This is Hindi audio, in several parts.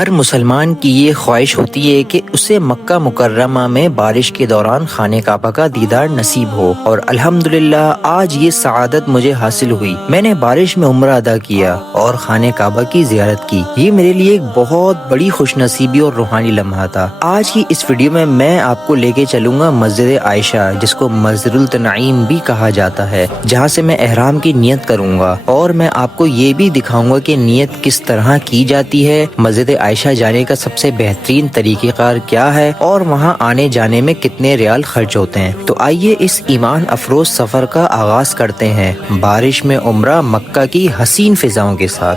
हर मुसलमान की ये ख्वाहिश होती है कि उसे मक्का मुकर्रमा में बारिश के दौरान खाने काबा का दीदार नसीब हो और अल्हम्दुलिल्लाह आज ये सआदत मुझे हासिल हुई। मैंने बारिश में उम्रा अदा किया और खाने काबा की जियारत की। ये मेरे लिए एक बहुत बड़ी खुशनसीबी और रूहानी लम्हा था। आज की इस वीडियो में मैं आपको लेके चलूंगा मस्जिद आयशा, जिसको मस्जिदुल तनईम भी कहा जाता है, जहाँ से मैं एहराम की नियत करूंगा और मैं आपको ये भी दिखाऊंगा कि नियत किस तरह की जाती है, मस्जिद आयशा जाने का सबसे बेहतरीन तरीक़ेकार क्या है और वहाँ आने जाने में कितने रियाल खर्च होते हैं। तो आइए इस ईमान अफरोज सफर का आगाज करते हैं बारिश में उम्रा मक्का की हसीन फिजाओं के साथ।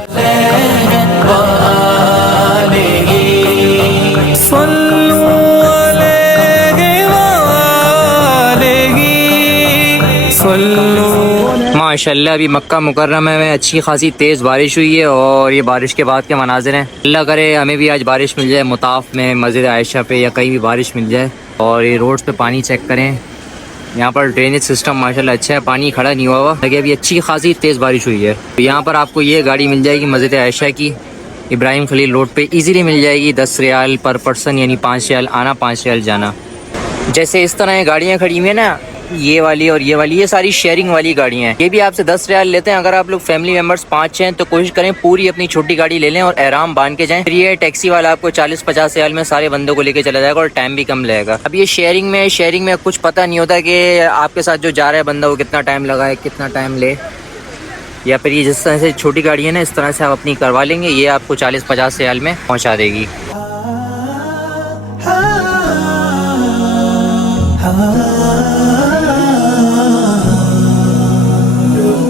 माशाल्लाह अभी मक्का मुकर्रमा में अच्छी खासी तेज़ बारिश हुई है और ये बारिश के बाद के मनाज़िर हैं। अल्लाह करे हमें भी आज बारिश मिल जाए, मुताफ में मस्जिद आयशा पे या कहीं भी बारिश मिल जाए। और ये रोड्स पे पानी चेक करें, यहाँ पर ड्रेनेज सिस्टम माशाल्लाह अच्छा है, पानी खड़ा नहीं हुआ लगे। अभी अच्छी खासी तेज़ बारिश हुई है। तो यहाँ पर आपको ये गाड़ी मिल जाएगी मस्जिद आयशा की, इब्राहिम खलील रोड पर ईज़िली मिल जाएगी। 10 रियाल पर पर्सन, यानी 5 रियाल आना 5 रियाल जाना। जैसे इस तरह गाड़ियाँ खड़ी हुई हैं ना, ये वाली और ये वाली, ये सारी शेयरिंग वाली गाड़ियाँ हैं। ये भी आपसे 10 रियाल लेते हैं। अगर आप लोग फैमिली मेम्बर्स 5 हैं तो कोशिश करें पूरी अपनी छोटी गाड़ी ले लें और एहराम बांध के जाएं। फिर ये टैक्सी वाला आपको 40-50 रियाल में सारे बंदों को लेके चला जाएगा और टाइम भी कम लगेगा। अब ये शेयरिंग में कुछ पता नहीं होता कि आपके साथ जो जा रहा है बंदा वो कितना टाइम लगाए, कितना टाइम ले। या फिर ये जिस तरह से छोटी गाड़ी है ना, इस तरह से आप अपनी करवा लेंगे, ये आपको 40-50 रियाल में पहुँचा देगी।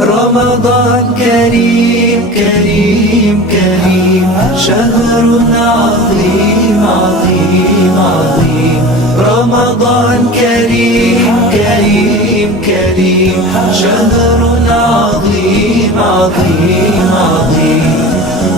रमज़ान करीम करीम करीम शहरुन अज़ीम अज़ीम अज़ीम। रमज़ान करीम करीम करीम शहरुन अज़ीम अज़ीम अज़ीम।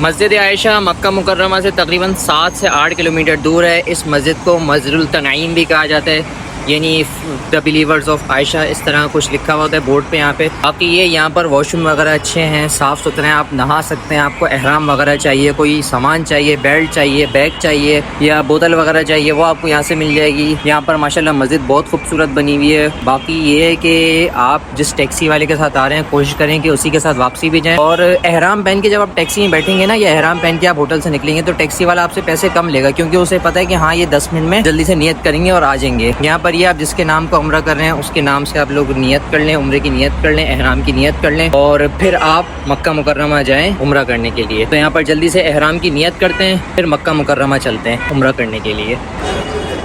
मस्जिद आयशा मक्का मुकर्रमा से तकरीबन 7 से 8 किलोमीटर दूर है। इस मस्जिद को मस्जिदुल तनईम भी कहा जाता है, यानी द बिलीवर्स ऑफ आयशा, इस तरह कुछ लिखा हुआ होता है बोर्ड पे यहाँ पे। बाकी ये यहाँ पर वॉशरूम वगैरह अच्छे हैं, साफ़ सुथरे हैं, आप नहा सकते हैं। आपको एहराम वगैरह चाहिए, कोई सामान चाहिए, बेल्ट चाहिए, बैग चाहिए या बोतल वगैरह चाहिए, वो आपको यहाँ से मिल जाएगी। यहाँ पर माशाल्लाह मस्जिद बहुत खूबसूरत बनी हुई है। बाकी ये है कि आप जिस टैक्सी वाले के साथ आ रहे हैं कोशिश करें कि उसी के साथ वापसी भी जाएँ। और एहराम पहन के जब आप टैक्सी में बैठेंगे ना, या एहराम पहन के आप होटल से निकलेंगे तो टैक्सी वाला आपसे पैसे कम लेगा, क्योंकि उसे पता है कि हाँ ये 10 मिनट में जल्दी से नियत करेंगे और आ जाएंगे। यहाँ पर ये आप जिसके नाम का उम्रा कर रहे हैं उसके नाम से आप लोग नियत कर लें, उम्रे की नियत कर लें, एहराम की नियत कर लें और फिर आप मक्का मुकर्रमा जाएं उम्रा करने के लिए। तो यहाँ पर जल्दी से एहराम की नियत करते हैं, फिर मक्का मुकर्रमा चलते हैं उम्रा करने के लिए।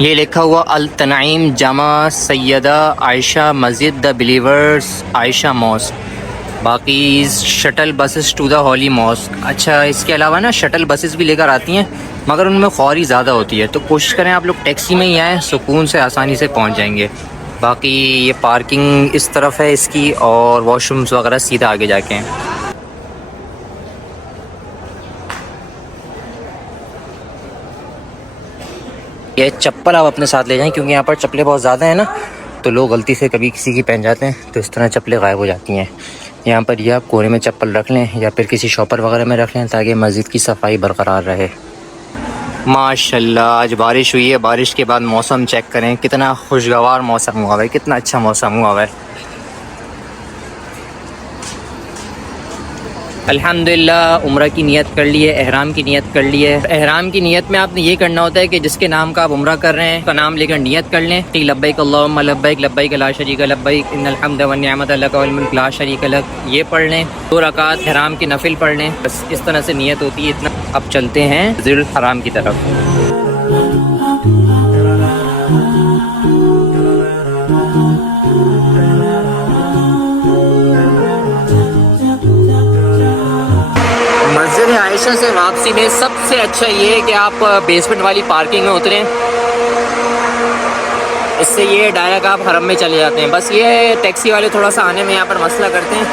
ये लिखा हुआ अल तनईम Jama Sayyida Ayesha Masjid the believers Ayesha mosque. बाकी shuttle buses to the holy mosque. अच्छा, इसके अलावा ना शटल बसेस भी लेकर आती हैं, मगर उनमें ख्वारी ज़्यादा होती है, तो कोशिश करें आप लोग टैक्सी में ही आएँ, सुकून से आसानी से पहुंच जाएंगे। बाकी ये पार्किंग इस तरफ है इसकी और वॉशरूम्स वगैरह सीधा आगे जाके हैं। ये चप्पल आप अपने साथ ले जाएं, क्योंकि यहाँ पर चप्पलें बहुत ज़्यादा हैं ना, तो लोग गलती से कभी किसी की पहन जाते हैं तो इस तरह चप्पलें गायब हो जाती हैं। यहाँ पर यह आप कोने में चप्पल रख लें या फिर किसी शॉपर वगैरह में रख लें ताकि मस्जिद की सफाई बरकरार रहे। माशाल्लाह आज बारिश हुई है, बारिश के बाद मौसम चेक करें, कितना खुशगवार मौसम हुआ है, कितना अच्छा मौसम हुआ है। अल्हम्दुलिल्लाह उम्रा की नियत कर ली है, एहराम की नियत कर ली है। एहराम की नियत में आपने ये करना होता है कि जिसके नाम का आप उम्रा कर रहे हैं उसका नाम लेकर नियत कर लें कि लब्बैक अल्लाहुम्मा लब्बैक लब्बैक ला शरीका लब्बैक इन्नल हम्द व निअमत लक वल मुल्क ला शरीका लक। ये पढ़ लें, 2 रकात एहराम की नफिल पढ़ लें, बस इस तरह से नियत होती है। इतना अब चलते हैं मस्जिदुल हराम की तरफ। मस्जिद आयशा से वापसी में सबसे अच्छा ये है कि आप बेसमेंट वाली पार्किंग में उतरें। इससे ये डायरेक्ट आप हरम में चले जाते हैं। बस ये टैक्सी वाले थोड़ा सा आने में यहाँ पर मसला करते हैं,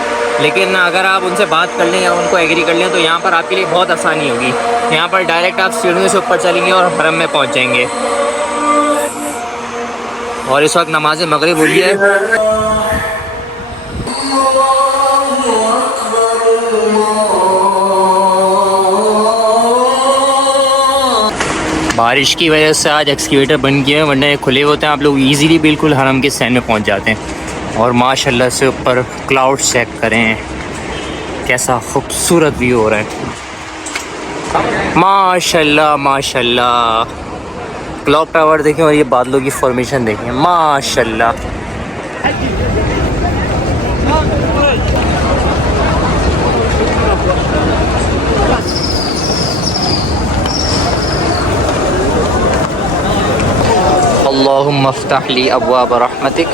लेकिन अगर आप उनसे बात कर लें या उनको एग्री कर लें तो यहाँ पर आपके लिए बहुत आसानी होगी। यहाँ पर डायरेक्ट आप सीढ़ियों से ऊपर चलेंगे और हरम में पहुँच जाएंगे। और इस वक्त नमाज मगरिब हुई है। बारिश की वजह से आज एक्सकेवेटर बंद किए हैं, वरना ये खुले होते हैं, आप लोग इजीली बिल्कुल हरम के सैन में पहुंच जाते हैं। और माशाल्लाह से ऊपर क्लाउड चेक करें, कैसा खूबसूरत व्यू हो रहा है। माशाल्लाह माशाल्लाह, क्लॉक टावर देखें और ये बादलों की फॉर्मेशन देखें, माशाल्लाह। अल्लाहुम्मा फ़्तह ली अब्वाब रहमतिक।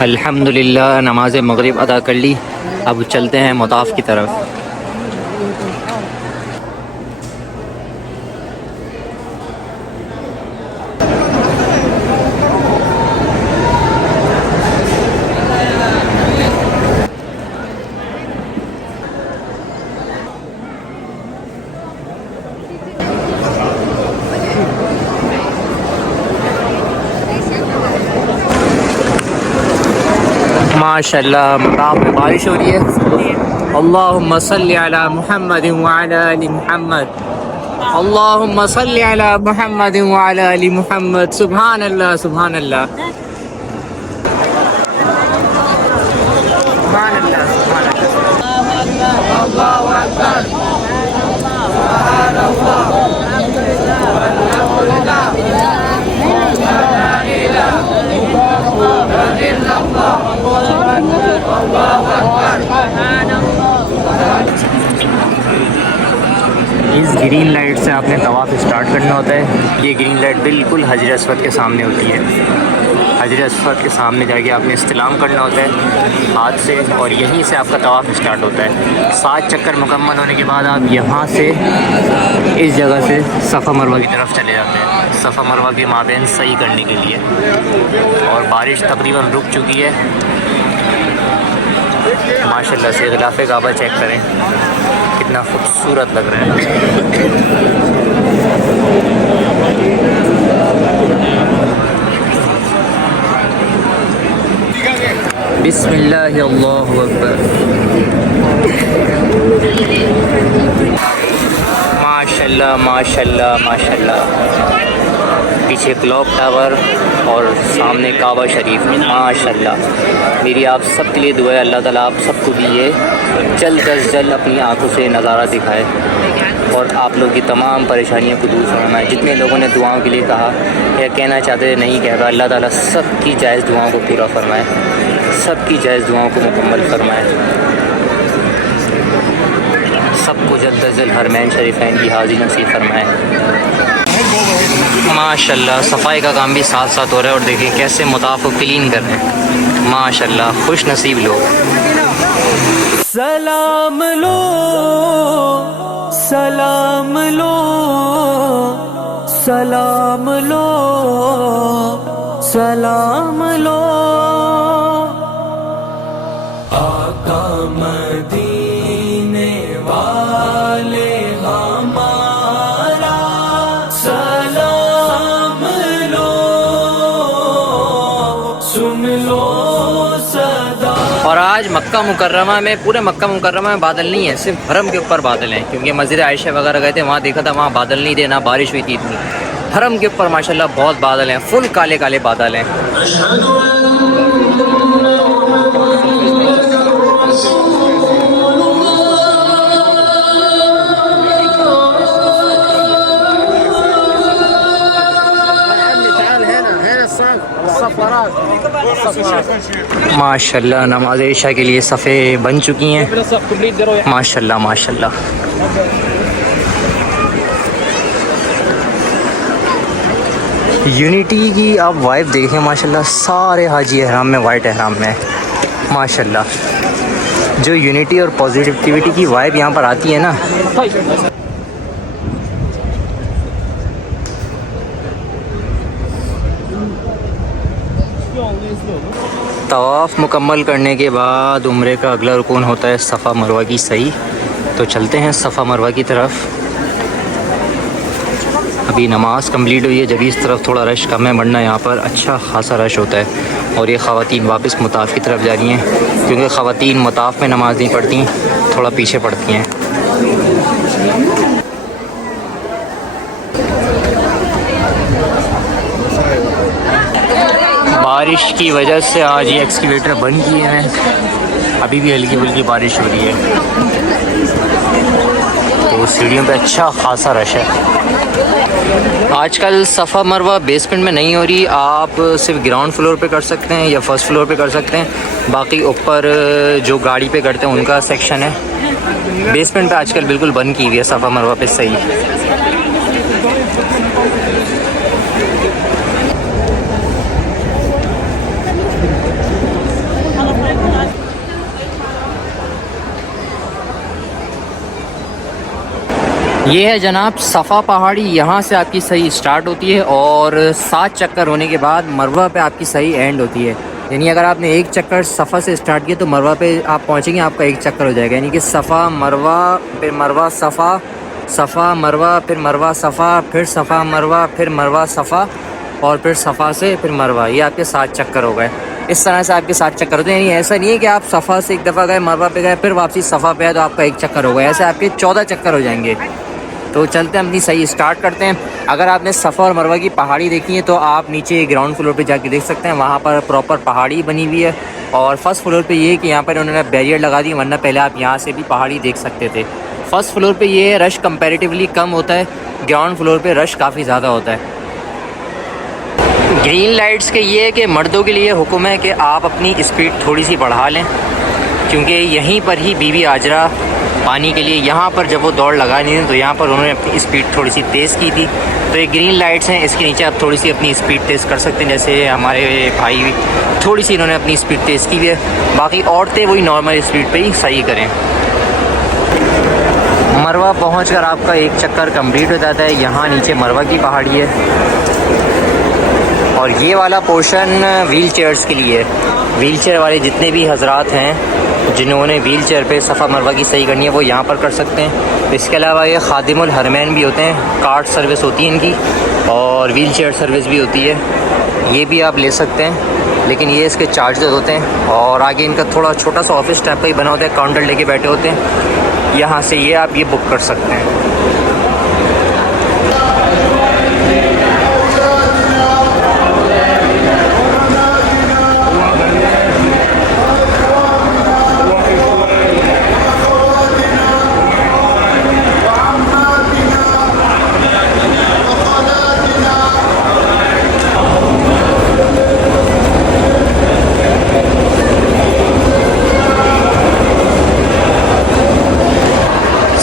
अल्हम्दुलिल्लाह नमाज मगरिब अदा कर ली। अब चलते हैं मुताफ की तरफ। माशाल्लाह मताफ में बारिश हो रही है। अल्लाहुम्मा सल्ली अला मुहम्मद व अला आलि मुहम्मद, अल्लाहुम्मा सल्ली अला मुहम्मद व अला आलि मुहम्मद। सुभान अल्लाह सुभान अल्लाह सुभान अल्लाह सुभान अल्लाह। अल्लाहु अकबर, सुभान अल्लाह, इस ग्रीन लाइट से आपने तवाफ़ स्टार्ट करना होता है। ये ग्रीन लाइट बिल्कुल हजर अस्वद के सामने होती है। हजर अस्वद के सामने जाके आपने इस्तिलाम करना होता है हाथ से, और यहीं से आपका तवाफ़ स्टार्ट होता है। 7 चक्कर मुकम्मल होने के बाद आप यहाँ से इस जगह से सफ़ा मरवा की तरफ चले जाते हैं, सफ़ा मरवा के माबैन सही करने के लिए। और बारिश तकरीबन रुक चुकी है। माशाल्लाह से ग़िलाफ़े काबा चेक करें, कितना खूबसूरत लग रहा है। बिस्मिल्लाह अल्लाहु अकबर। माशाल्लाह माशाल्लाह माशाल्लाह। पीछे क्लॉक टावर और सामने काबा शरीफ। माशाल्लाह, मेरी आप सब के लिए दुआ है, अल्लाह ताला आप सबको भी ये जल्द अज जल्द अपनी आंखों से नज़ारा दिखाए और आप लोग की तमाम परेशानियों को दूर फरमाए। जितने लोगों ने दुआओं के लिए कहा या कहना चाहते थे नहीं कह रहा, अल्लाह ताला सब की जायज़ दुआओं को पूरा फरमाए, सब की जायज़ दुआओं को मुकम्मल फरमाए, सबको जल्द अज जल्द हरमैन शरीफैन की हाज़िरी नसीब फरमाए। माशाल्लाह सफाई का काम भी साथ साथ हो रहा है और देखिए कैसे मुताफ को क्लीन कर रहे हैं। माशाल्लाह खुश नसीब लोग। सलाम लो सलाम लो सलाम लो सलाम लो, आका मदीने वाले हमारा सलाम लो, सुन लो सदा। और आज मक्का मुकर्रमा में, पूरे मक्का मुकर्रमा में बादल नहीं है, सिर्फ हरम के ऊपर बादल हैं, क्योंकि मस्जिद आयशा वगैरह गए थे, वहाँ देखा था वहाँ बादल नहीं थे, ना बारिश हुई थी इतनी। हरम के ऊपर माशाल्लाह बहुत बादल हैं, फुल काले काले बादल हैं। माशाल्लाह नमाज इशा के लिए सफ़े बन चुकी हैं। माशाल्लाह माशाल्लाह। यूनिटी की आप वाइब देखें माशाल्लाह, सारे हाजी एहराम में, वाइट एहराम में माशाल्लाह। जो यूनिटी और पॉजिटिविटी की वाइब यहाँ पर आती है ना, तवाफ़ मुकम्मल करने के बाद उम्रे का अगला रुकून होता है सफ़ा मरवा की सही। तो चलते हैं सफ़ा मरवा की तरफ। अभी नमाज़ कंप्लीट हुई है, जब इस तरफ थोड़ा रश कम है, वरना यहाँ पर अच्छा खासा रश होता है। और ये ख़वातीन वापस मुताफ़ की तरफ जा रही हैं, क्योंकि ख़वातीन मुताफ़ में नमाज़ नहीं पढ़ती, थोड़ा पीछे पड़ती हैं। बारिश की वजह से आज ये एक्सकेवेटर बंद किए हैं, अभी भी हल्की फुल्की बारिश हो रही है, तो सीढ़ियों पे अच्छा खासा रश है। आजकल सफ़ा मरवा बेसमेंट में नहीं हो रही, आप सिर्फ ग्राउंड फ्लोर पे कर सकते हैं या फर्स्ट फ्लोर पे कर सकते हैं। बाकी ऊपर जो गाड़ी पे करते हैं उनका सेक्शन है। बेसमेंट पे आजकल बिल्कुल बंद की हुई है सफ़ा मरवा पे सही। ये है जनाब सफ़ा पहाड़ी, यहाँ से आपकी सही स्टार्ट होती है और 7 चक्कर होने के बाद मरवा पे आपकी सही एंड होती है। यानी अगर आपने एक चक्कर सफ़ा से स्टार्ट किया तो मरवा पे आप पहुँचेंगे, आपका एक चक्कर हो जाएगा। यानी कि सफ़ा मरवा, फिर मरवा सफ़ा, सफ़ा मरवा, फिर मरवा सफ़ा, फिर सफ़ा मरवा, फिर मरवा सफ़ा, और फिर सफ़ा से फिर मरवा। ये आपके 7 चक्कर हो गए। इस तरह से आपके 7 चक्कर होते हैं। यानी ऐसा नहीं है कि आप सफ़ा से एक दफ़ा गए, मरवा पे गए, फिर वापसी सफ़ा पे आए तो आपका एक चक्कर हो गया। ऐसे आपके 14 चक्कर हो जाएंगे। तो चलते हैं अपनी सही स्टार्ट करते हैं। अगर आपने सफ़ा और मरवा की पहाड़ी देखी है तो आप नीचे ग्राउंड फ्लोर पे जाके देख सकते हैं, वहाँ पर प्रॉपर पहाड़ी बनी हुई है। और फर्स्ट फ्लोर पे ये है कि यहाँ पर उन्होंने बैरियर लगा दी, वरना पहले आप यहाँ से भी पहाड़ी देख सकते थे। फर्स्ट फ्लोर पे ये रश कंपैरेटिवली कम होता है, ग्राउंड फ्लोर पे रश काफ़ी ज़्यादा होता है। ग्रीन लाइट्स के ये है कि मर्दों के लिए हुक्म है कि आप अपनी स्पीड थोड़ी सी बढ़ा लें, क्योंकि यहीं पर ही बीबी आजरा पानी के लिए, यहाँ पर जब वो दौड़ लगा नहीं थी तो यहाँ पर उन्होंने अपनी स्पीड थोड़ी सी तेज़ की थी। तो ये ग्रीन लाइट्स हैं, इसके नीचे आप थोड़ी सी अपनी स्पीड तेज़ कर सकते हैं। जैसे हमारे भाई थोड़ी सी इन्होंने अपनी स्पीड तेज़ की है, बाकी औरतें वही नॉर्मल स्पीड पे ही सही करें। मरवा पहुंचकर आपका एक चक्कर कंप्लीट हो जाता है। यहाँ नीचे मरवा की पहाड़ी है और ये वाला पोर्शन व्हील चेयर्स के लिए है। व्हील चेयर वाले जितने भी हजरात हैं जिन्होंने व्हील चेयर पर सफ़ा मरवा की सही करनी है वो यहाँ पर कर सकते हैं। इसके अलावा ये खादिमुल हरमैन भी होते हैं, कार्ट सर्विस होती है इनकी, और व्हील चेयर सर्विस भी होती है, ये भी आप ले सकते हैं, लेकिन ये इसके चार्जेस होते हैं। और आगे इनका थोड़ा छोटा सा ऑफिस टाइप का ही बना होता है, काउंटर लेके बैठे होते हैं, यहाँ से ये आप ये बुक कर सकते हैं।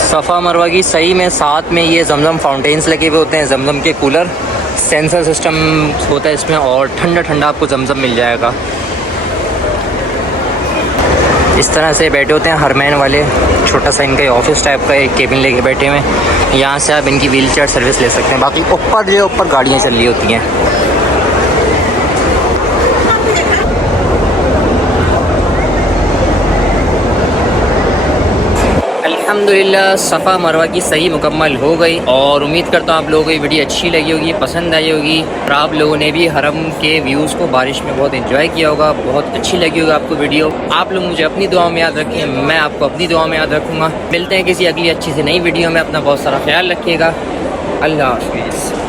सफ़ा मरवा की सही में साथ में ये जमजम फाउंटेन्स लगे हुए होते हैं, जमजम के कूलर, सेंसर सिस्टम होता है इसमें, और ठंडा ठंडा आपको जमजम मिल जाएगा। इस तरह से बैठे होते हैं हरमैन वाले, छोटा सा इनका ऑफिस टाइप का एक केबिन लेके बैठे हुए हैं। यहाँ से आप इनकी व्हील चेयर सर्विस ले सकते हैं। बाकी ऊपर जो ऊपर गाड़ियाँ चल रही होती हैं। अल्हम्दुलिल्लाह सफ़ा मरवा की सही मुकम्मल हो गई, और उम्मीद करता हूँ आप लोगों को ये वीडियो अच्छी लगी होगी, पसंद आई होगी, और आप लोगों ने भी हरम के व्यूज़ को बारिश में बहुत एंजॉय किया होगा, बहुत अच्छी लगी होगी आपको वीडियो। आप लोग मुझे अपनी दुआ में याद रखें, मैं आपको अपनी दुआ में याद रखूँगा। मिलते हैं किसी अगली अच्छी सी नई वीडियो में। अपना बहुत सारा ख्याल रखिएगा। अल्लाह हाफ़िज़।